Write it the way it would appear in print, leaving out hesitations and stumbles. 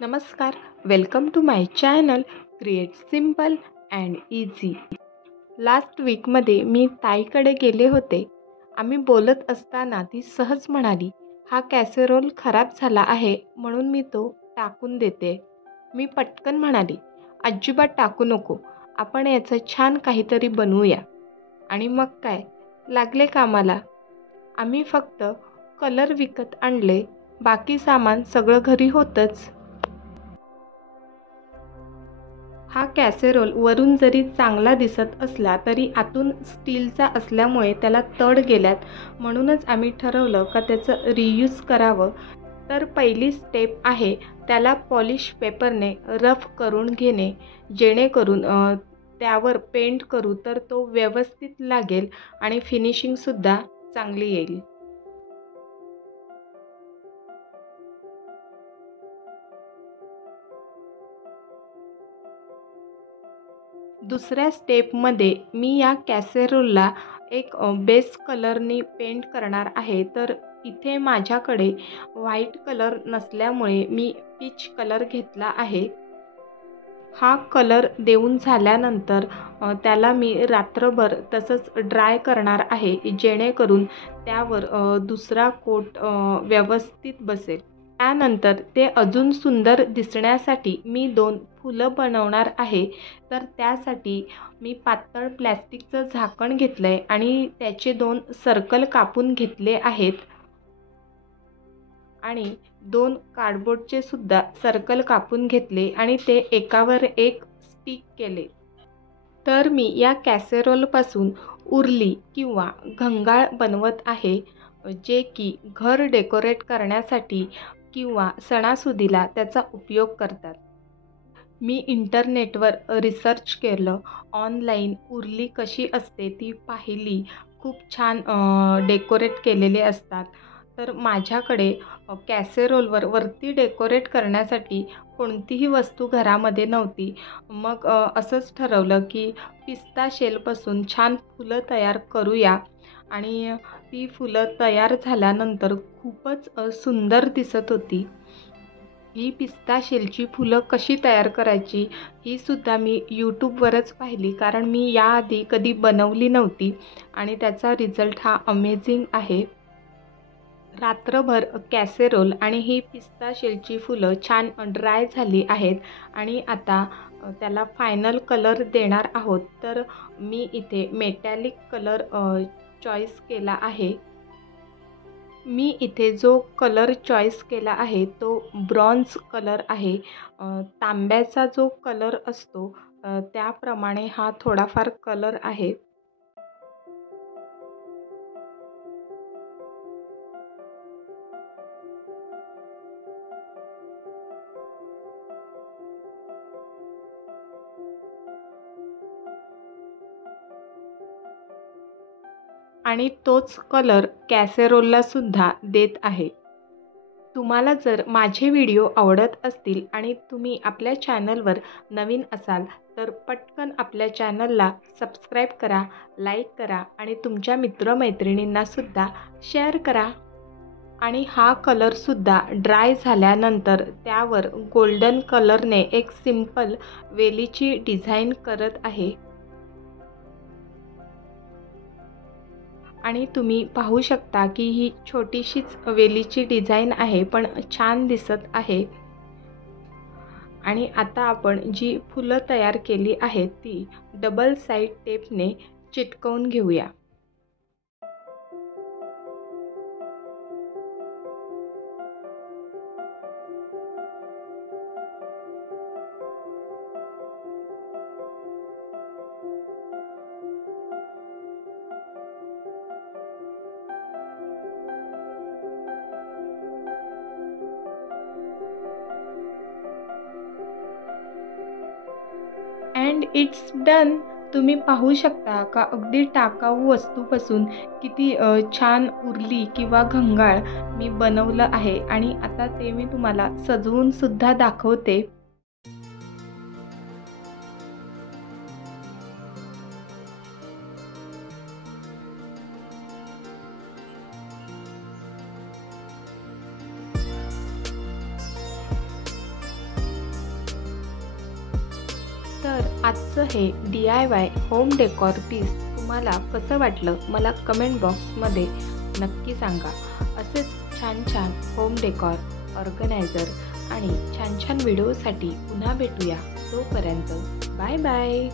नमस्कार, welcome to my channel create simple and easy. Last वीकमध्ये मी ताईकडे गेले होते. आम्ही बोलत असताना ती सहज म्हणाली, हा कॅसेरोल खराब झाला आहे म्हणून मी तो टाकून देते. मी पटकन म्हणाली, अजिबात टाकू नको, आपण याचं छान काहीतरी बनवूया. आणि मग काय, लागले कामाला. आम्ही फक्त कलर विकत आणले, बाकी सामान सगळं घरी होतंच. हा कॅसेरोल वरून जरी चांगला दिसत असला तरी आतून स्टीलचा असल्यामुळे त्याला तड गेल्यात, म्हणूनच आम्ही ठरवलं का त्याचं रियूज करावं. तर पहिली स्टेप आहे त्याला पॉलिश पेपरने रफ करून घेणे, जेणेकरून त्यावर पेंट करू तर तो व्यवस्थित लागेल आणि फिनिशिंगसुद्धा चांगली येईल. दुसऱ्या स्टेपमध्ये मी या कॅसेरोलला एक बेस कलरनी पेंट करणार आहे. तर इथे माझ्याकडे व्हाईट कलर नसल्यामुळे मी पीच कलर घेतला आहे. हा कलर देऊन झाल्यानंतर त्याला मी रात्रभर तसंच ड्राय करणार आहे, जेणेकरून त्यावर दुसरा कोट व्यवस्थित बसेल. त्यानंतर ते अजून सुंदर दिसण्यासाठी मी 2 फुलं बनवणार आहे. तर त्यासाठी मी पातळ प्लॅस्टिकचं झाकण घेतलं आहे आणि त्याचे 2 सर्कल कापून घेतले आहेत आणि 2 कार्डबोर्डचे सुद्धा सर्कल कापून घेतले आणि ते एकावर एक स्टिक केले. तर मी या कॅसेरोलपासून उरली किंवा घंगाळ बनवत आहे, जे की घर डेकोरेट करण्यासाठी किंवा सणासुदीला त्याचा उपयोग करतात. मी इंटरनेटवर रिसर्च केलं, ऑनलाईन उरली कशी असते ती पाहिली. खूप छान डेकोरेट केलेले असतात. तर माझ्याकडे कॅसेरोलवर वरती डेकोरेट करण्यासाठी कोणतीही वस्तू घरामध्ये नव्हती. मग असंच ठरवलं की पिस्ता शेलपासून छान फुलं तयार करूया आणि ती फुलं तयार झाल्यानंतर खूपच सुंदर दिसत होती. ही पिस्ता शेलची फुलं कशी तयार करायची ही सुद्धा मी यूट्यूबवरच पाहिली, कारण मी याआधी कधी बनवली नव्हती आणि त्याचा रिझल्ट हा अमेझिंग आहे. रात्रभर कॅसेरोल आणि ही पिस्ता शेलची फुलं छान ड्राय झाली आहेत आणि आता त्याला फायनल कलर देणार आहोत. तर मी इथे मेटॅलिक कलर चॉईस केला आहे. मी इथे जो कलर चॉईस केला आहे तो ब्रॉन्झ कलर आहे. तांब्याचा जो कलर असतो त्याप्रमाणे हा थोडाफार कलर आहे. आणि तोच कलर कॅसेरोलला सुद्धा देत आहे. तुम्हाला जर माझे व्हिडिओ आवडत असतील आणि तुम्ही आपल्या चॅनलवर नवीन असाल तर पटकन आपल्या चॅनलला सबस्क्राईब करा, लाईक करा आणि तुमच्या मित्रमैत्रिणींनासुद्धा शेअर करा. आणि हा कलरसुद्धा ड्राय झाल्यानंतर त्यावर गोल्डन कलरने एक सिंपल वेलीची डिझाईन करत आहे. आणि तुम्ही पाहू शकता की ही छोटीशीच वेलीची डिझाईन आहे, पण छान दिसत आहे. आणि आता आपण जी फुलं तयार केली आहेत ती डबल साईड टेपने चिटकवून घेऊया. And it's done. तुम्ही पाहू शकता का अगदी टाकाऊ वस्तूपासून किती छान उरली किंवा घंगाळ मी बनवलं आहे. आणि आता ते मी तुम्हाला सजवून सुद्धा दाखवते. आजचं हे DIY होम डेकॉर पीस तुम्हाला कसं वाटलं मला कमेंट बॉक्समध्ये नक्की सांगा. असेच छान छान होम डेकॉर, ऑर्गनायझर आणि छान छान व्हिडिओसाठी पुन्हा भेटूया. तोपर्यंत बाय बाय.